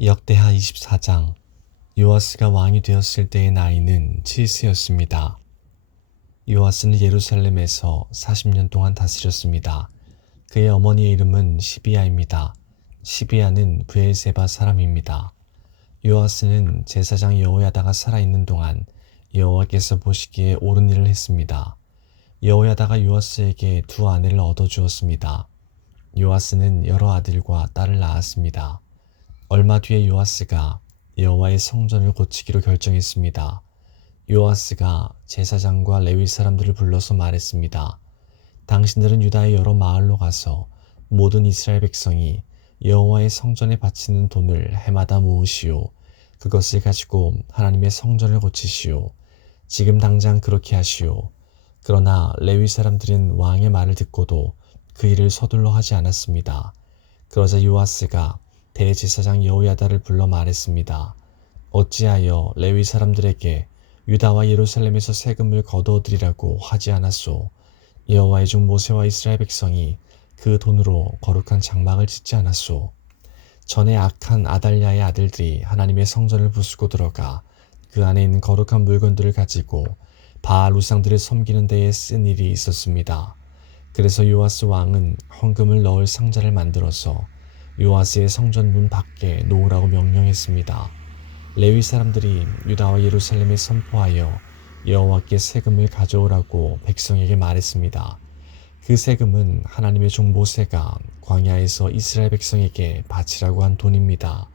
역대하 24장. 요아스가 왕이 되었을 때의 나이는 7세였습니다. 요아스는 예루살렘에서 40년 동안 다스렸습니다. 그의 어머니의 이름은 시비야입니다. 시비야는 브엘세바 사람입니다. 요아스는 제사장 여호야다가 살아있는 동안 여호와께서 보시기에 옳은 일을 했습니다. 여호야다가 요아스에게 두 아내를 얻어주었습니다. 요아스는 여러 아들과 딸을 낳았습니다. 얼마 뒤에 요아스가 여호와의 성전을 고치기로 결정했습니다. 요아스가 제사장과 레위 사람들을 불러서 말했습니다. 당신들은 유다의 여러 마을로 가서 모든 이스라엘 백성이 여호와의 성전에 바치는 돈을 해마다 모으시오. 그것을 가지고 하나님의 성전을 고치시오. 지금 당장 그렇게 하시오. 그러나 레위 사람들은 왕의 말을 듣고도 그 일을 서둘러 하지 않았습니다. 그러자 요아스가 대제사장 여호야다를 불러 말했습니다. 어찌하여 레위 사람들에게 유다와 예루살렘에서 세금을 거두어드리라고 하지 않았소? 여호와의 종 모세와 이스라엘 백성이 그 돈으로 거룩한 장막을 짓지 않았소? 전에 악한 아달랴의 아들들이 하나님의 성전을 부수고 들어가 그 안에 있는 거룩한 물건들을 가지고 바알 우상들을 섬기는 데에 쓴 일이 있었습니다. 그래서 요아스 왕은 헌금을 넣을 상자를 만들어서 요아스의 성전 문 밖에 놓으라고 명령했습니다. 레위 사람들이 유다와 예루살렘에 선포하여 여호와께 세금을 가져오라고 백성에게 말했습니다. 그 세금은 하나님의 종 모세가 광야에서 이스라엘 백성에게 바치라고 한 돈입니다.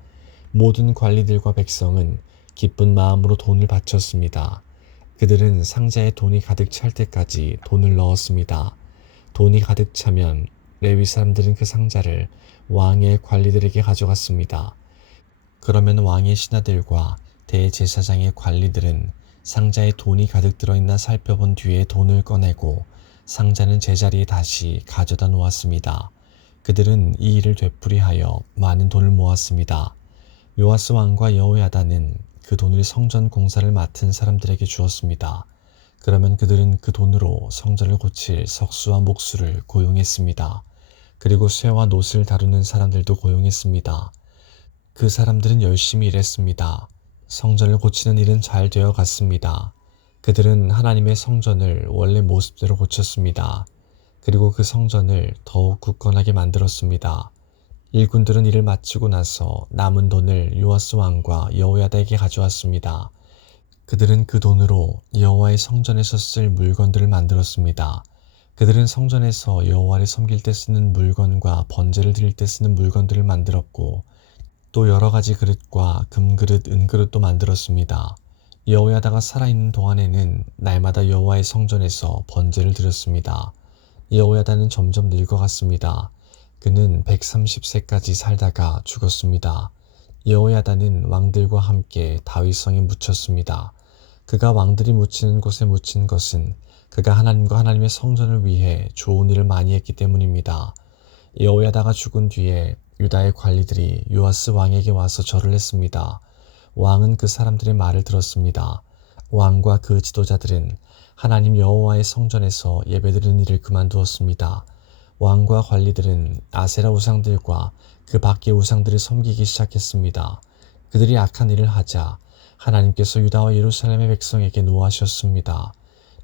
모든 관리들과 백성은 기쁜 마음으로 돈을 바쳤습니다. 그들은 상자에 돈이 가득 찰 때까지 돈을 넣었습니다. 돈이 가득 차면 레위 사람들은 그 상자를 왕의 관리들에게 가져갔습니다. 그러면 왕의 신하들과 대제사장의 관리들은 상자에 돈이 가득 들어있나 살펴본 뒤에 돈을 꺼내고 상자는 제자리에 다시 가져다 놓았습니다. 그들은 이 일을 되풀이하여 많은 돈을 모았습니다. 요아스 왕과 여호야다는 그 돈을 성전 공사를 맡은 사람들에게 주었습니다. 그러면 그들은 그 돈으로 성전을 고칠 석수와 목수를 고용했습니다. 그리고 쇠와 놋을 다루는 사람들도 고용했습니다. 그 사람들은 열심히 일했습니다. 성전을 고치는 일은 잘 되어 갔습니다. 그들은 하나님의 성전을 원래 모습대로 고쳤습니다. 그리고 그 성전을 더욱 굳건하게 만들었습니다. 일꾼들은 일을 마치고 나서 남은 돈을 요아스 왕과 여호야다에게 가져왔습니다. 그들은 그 돈으로 여호와의 성전에서 쓸 물건들을 만들었습니다. 그들은 성전에서 여호와를 섬길 때 쓰는 물건과 번제를 드릴 때 쓰는 물건들을 만들었고 또 여러 가지 그릇과 금그릇, 은그릇도 만들었습니다. 여호야다가 살아있는 동안에는 날마다 여호와의 성전에서 번제를 드렸습니다. 여호야다는 점점 늙어갔습니다. 그는 130세까지 살다가 죽었습니다. 여호야다는 왕들과 함께 다윗성에 묻혔습니다. 그가 왕들이 묻히는 곳에 묻힌 것은 그가 하나님과 하나님의 성전을 위해 좋은 일을 많이 했기 때문입니다. 여호야다가 죽은 뒤에 유다의 관리들이 요아스 왕에게 와서 절을 했습니다. 왕은 그 사람들의 말을 들었습니다. 왕과 그 지도자들은 하나님 여호와의 성전에서 예배드리는 일을 그만두었습니다. 왕과 관리들은 아세라 우상들과 그 밖의 우상들을 섬기기 시작했습니다. 그들이 악한 일을 하자 하나님께서 유다와 예루살렘의 백성에게 노하셨습니다.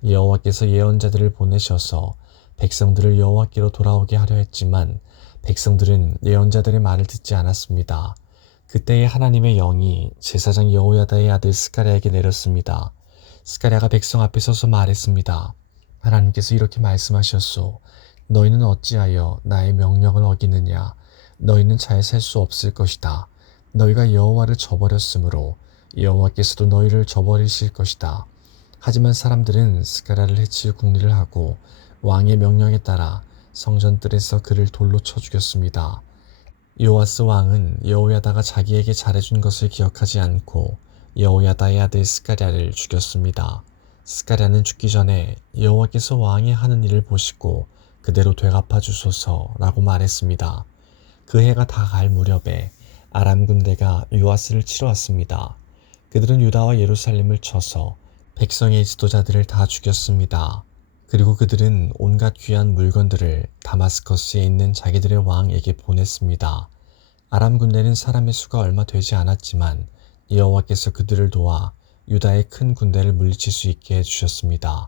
여호와께서 예언자들을 보내셔서 백성들을 여호와께로 돌아오게 하려 했지만 백성들은 예언자들의 말을 듣지 않았습니다. 그때에 하나님의 영이 제사장 여호야다의 아들 스가랴에게 내렸습니다. 스가랴가 백성 앞에 서서 말했습니다. 하나님께서 이렇게 말씀하셨소. 너희는 어찌하여 나의 명령을 어기느냐. 너희는 잘 살 수 없을 것이다. 너희가 여호와를 저버렸으므로 여호와께서도 너희를 저버리실 것이다. 하지만 사람들은 스가랴를 해칠 궁리를 하고 왕의 명령에 따라 성전뜰에서 그를 돌로 쳐 죽였습니다. 요아스 왕은 여호야다가 자기에게 잘해준 것을 기억하지 않고 여호야다의 아들 스가랴를 죽였습니다. 스가랴는 죽기 전에 여호와께서 왕이 하는 일을 보시고 그대로 되갚아 주소서라고 말했습니다. 그 해가 다 갈 무렵에 아람 군대가 요아스를 치러 왔습니다. 그들은 유다와 예루살렘을 쳐서 백성의 지도자들을 다 죽였습니다. 그리고 그들은 온갖 귀한 물건들을 다마스커스에 있는 자기들의 왕에게 보냈습니다. 아람 군대는 사람의 수가 얼마 되지 않았지만 여호와께서 그들을 도와 유다의 큰 군대를 물리칠 수 있게 해주셨습니다.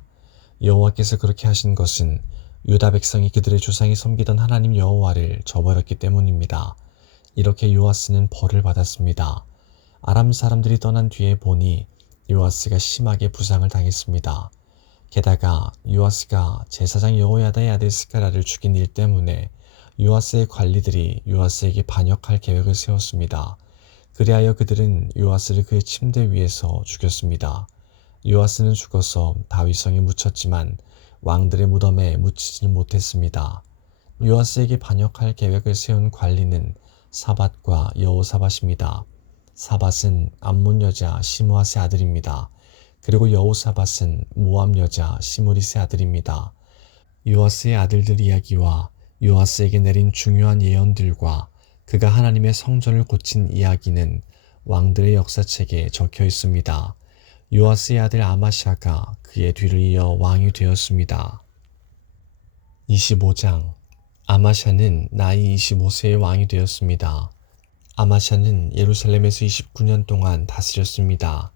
여호와께서 그렇게 하신 것은 유다 백성이 그들의 조상이 섬기던 하나님 여호와를 저버렸기 때문입니다. 이렇게 요아스는 벌을 받았습니다. 아람 사람들이 떠난 뒤에 보니 요아스가 심하게 부상을 당했습니다. 게다가 요아스가 제사장 여호야다의 아들 스가랴를 죽인 일 때문에 요아스의 관리들이 요아스에게 반역할 계획을 세웠습니다. 그리하여 그들은 요아스를 그의 침대 위에서 죽였습니다. 요아스는 죽어서 다윗성에 묻혔지만 왕들의 무덤에 묻히지는 못했습니다. 요아스에게 반역할 계획을 세운 관리는 사밧과 여호사밧입니다. 사밧은 암몬 여자 시므앗의 아들입니다. 그리고 여호사밧은 모압 여자 시므릿의 아들입니다. 요아스의 아들들 이야기와 요아스에게 내린 중요한 예언들과 그가 하나님의 성전을 고친 이야기는 왕들의 역사책에 적혀 있습니다. 요아스의 아들 아마샤가 그의 뒤를 이어 왕이 되었습니다. 25장 아마샤는 나이 25세의 왕이 되었습니다. 아마샤는 예루살렘에서 29년 동안 다스렸습니다.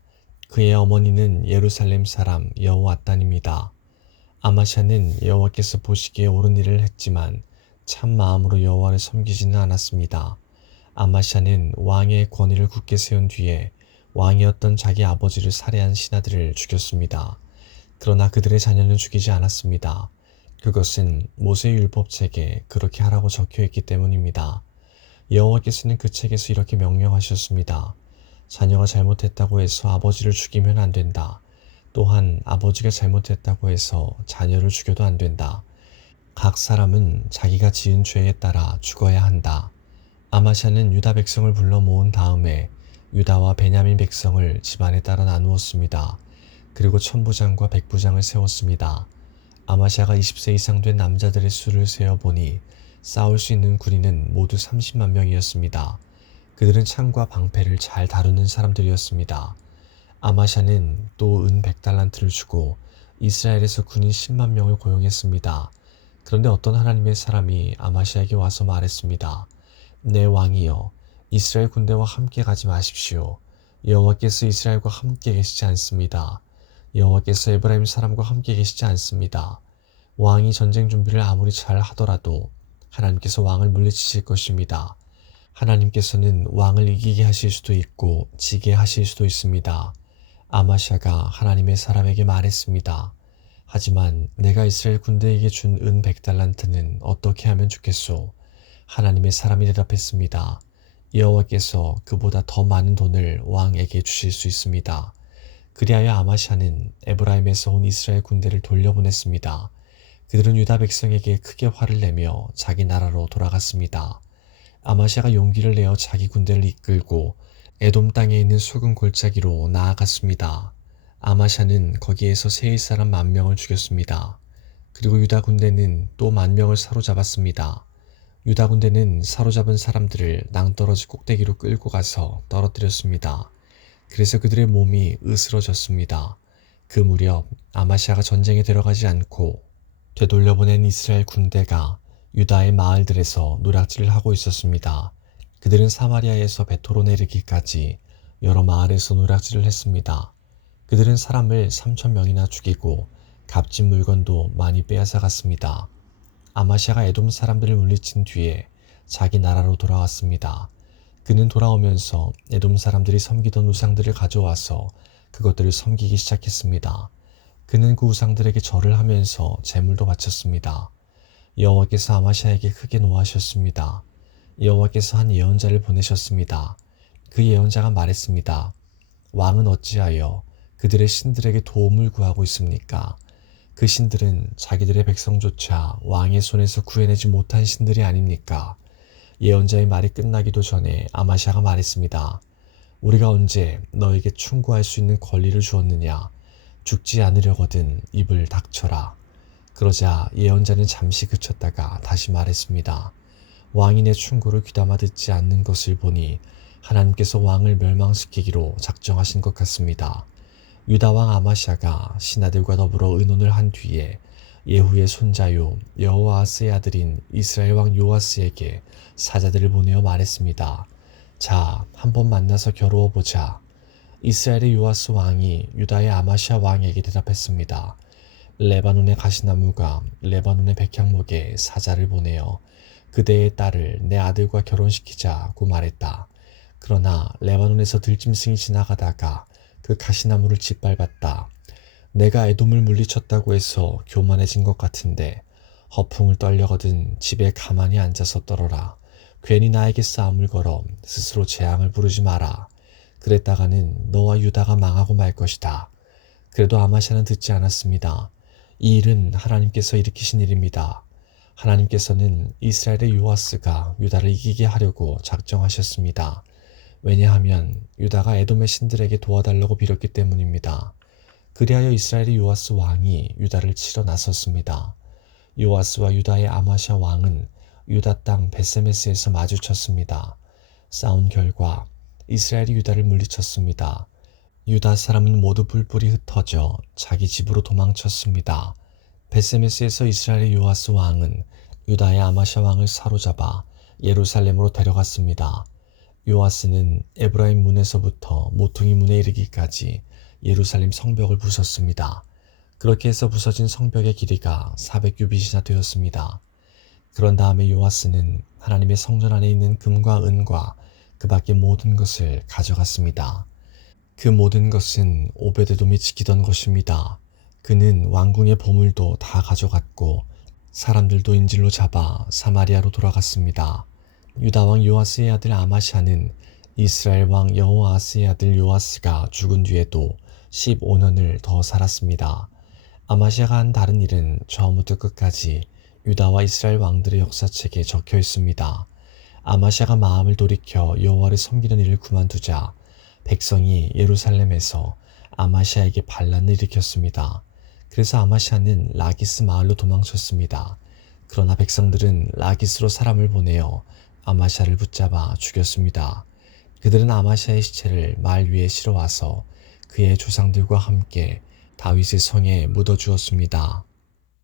그의 어머니는 예루살렘 사람 여호앗단입니다. 아마샤는 여호와께서 보시기에 옳은 일을 했지만 참 마음으로 여호와를 섬기지는 않았습니다. 아마샤는 왕의 권위를 굳게 세운 뒤에 왕이었던 자기 아버지를 살해한 신하들을 죽였습니다. 그러나 그들의 자녀는 죽이지 않았습니다. 그것은 모세 율법책에 그렇게 하라고 적혀 있기 때문입니다. 여호와께서는 그 책에서 이렇게 명령하셨습니다. 자녀가 잘못했다고 해서 아버지를 죽이면 안 된다. 또한 아버지가 잘못했다고 해서 자녀를 죽여도 안 된다. 각 사람은 자기가 지은 죄에 따라 죽어야 한다. 아마샤는 유다 백성을 불러 모은 다음에 유다와 베냐민 백성을 집안에 따라 나누었습니다. 그리고 천부장과 백부장을 세웠습니다. 아마샤가 20세 이상 된 남자들의 수를 세어보니 싸울 수 있는 군인은 모두 30만 명이었습니다. 그들은 창과 방패를 잘 다루는 사람들이었습니다. 아마샤는 또 은 100달란트를 주고 이스라엘에서 군인 10만 명을 고용했습니다. 그런데 어떤 하나님의 사람이 아마샤에게 와서 말했습니다. 내 왕이여, 이스라엘 군대와 함께 가지 마십시오. 여호와께서 이스라엘과 함께 계시지 않습니다. 여호와께서 에브라임 사람과 함께 계시지 않습니다. 왕이 전쟁 준비를 아무리 잘 하더라도 하나님께서 왕을 물리치실 것입니다. 하나님께서는 왕을 이기게 하실 수도 있고 지게 하실 수도 있습니다. 아마샤가 하나님의 사람에게 말했습니다. 하지만 내가 이스라엘 군대에게 준 은 100달란트는 어떻게 하면 좋겠소? 하나님의 사람이 대답했습니다. 여호와께서 그보다 더 많은 돈을 왕에게 주실 수 있습니다. 그리하여 아마샤는 에브라임에서 온 이스라엘 군대를 돌려보냈습니다. 그들은 유다 백성에게 크게 화를 내며 자기 나라로 돌아갔습니다. 아마샤가 용기를 내어 자기 군대를 이끌고 에돔 땅에 있는 소금 골짜기로 나아갔습니다. 아마샤는 거기에서 세일 사람 10,000명을 죽였습니다. 그리고 유다 군대는 또 10,000명을 사로잡았습니다. 유다 군대는 사로잡은 사람들을 낭떠러지 꼭대기로 끌고 가서 떨어뜨렸습니다. 그래서 그들의 몸이 으스러졌습니다. 그 무렵 아마샤가 전쟁에 들어가지 않고 되돌려보낸 이스라엘 군대가 유다의 마을들에서 노략질을 하고 있었습니다. 그들은 사마리아에서 베토론에 이르기까지 여러 마을에서 노략질을 했습니다. 그들은 사람을 3,000명이나 죽이고 값진 물건도 많이 빼앗아 갔습니다. 아마샤가 에돔 사람들을 물리친 뒤에 자기 나라로 돌아왔습니다. 그는 돌아오면서 에돔 사람들이 섬기던 우상들을 가져와서 그것들을 섬기기 시작했습니다. 그는 그 우상들에게 절을 하면서 제물도 바쳤습니다. 여호와께서 아마샤에게 크게 노하셨습니다. 여호와께서 한 예언자를 보내셨습니다. 그 예언자가 말했습니다. 왕은 어찌하여 그들의 신들에게 도움을 구하고 있습니까? 그 신들은 자기들의 백성조차 왕의 손에서 구해내지 못한 신들이 아닙니까? 예언자의 말이 끝나기도 전에 아마샤가 말했습니다. 우리가 언제 너에게 충고할 수 있는 권리를 주었느냐? 죽지 않으려거든 입을 닥쳐라. 그러자 예언자는 잠시 그쳤다가 다시 말했습니다. 왕이 내 충고를 귀담아 듣지 않는 것을 보니 하나님께서 왕을 멸망시키기로 작정하신 것 같습니다. 유다 왕 아마샤가 신하들과 더불어 의논을 한 뒤에 예후의 손자요 여호아하스의 아들인 이스라엘 왕 요아스에게 사자들을 보내어 말했습니다. 자, 한번 만나서 겨루어 보자. 이스라엘의 요아스 왕이 유다의 아마시아 왕에게 대답했습니다. 레바논의 가시나무가 레바논의 백향목에 사자를 보내어 그대의 딸을 내 아들과 결혼시키자고 말했다. 그러나 레바논에서 들짐승이 지나가다가 그 가시나무를 짓밟았다. 내가 에돔을 물리쳤다고 해서 교만해진 것 같은데 허풍을 떨려거든 집에 가만히 앉아서 떨어라. 괜히 나에게 싸움을 걸어 스스로 재앙을 부르지 마라. 그랬다가는 너와 유다가 망하고 말 것이다. 그래도 아마샤는 듣지 않았습니다. 이 일은 하나님께서 일으키신 일입니다. 하나님께서는 이스라엘의 요아스가 유다를 이기게 하려고 작정하셨습니다. 왜냐하면 유다가 에돔의 신들에게 도와달라고 빌었기 때문입니다. 그리하여 이스라엘의 요아스 왕이 유다를 치러 나섰습니다. 요아스와 유다의 아마샤 왕은 유다 땅 베세메스에서 마주쳤습니다. 싸운 결과 이스라엘이 유다를 물리쳤습니다. 유다 사람은 모두 뿔뿔이 흩어져 자기 집으로 도망쳤습니다. 베세메스에서 이스라엘의 요아스 왕은 유다의 아마샤 왕을 사로잡아 예루살렘으로 데려갔습니다. 요아스는 에브라임 문에서부터 모퉁이 문에 이르기까지 예루살렘 성벽을 부쉈습니다. 그렇게 해서 부서진 성벽의 길이가 400규빗이나 되었습니다. 그런 다음에 요아스는 하나님의 성전 안에 있는 금과 은과 그 밖의 모든 것을 가져갔습니다. 그 모든 것은 오베데돔이 지키던 것입니다. 그는 왕궁의 보물도 다 가져갔고 사람들도 인질로 잡아 사마리아로 돌아갔습니다. 유다 왕 요아스의 아들 아마샤는 이스라엘 왕 여호아스의 아들 요아스가 죽은 뒤에도 15년을 더 살았습니다. 아마샤가 한 다른 일은 처음부터 끝까지 유다와 이스라엘 왕들의 역사책에 적혀 있습니다. 아마샤가 마음을 돌이켜 여호와를 섬기는 일을 그만두자 백성이 예루살렘에서 아마샤에게 반란을 일으켰습니다. 그래서 아마샤는 라기스 마을로 도망쳤습니다. 그러나 백성들은 라기스로 사람을 보내어 아마샤를 붙잡아 죽였습니다. 그들은 아마샤의 시체를 말 위에 실어와서 그의 조상들과 함께 다윗의 성에 묻어주었습니다.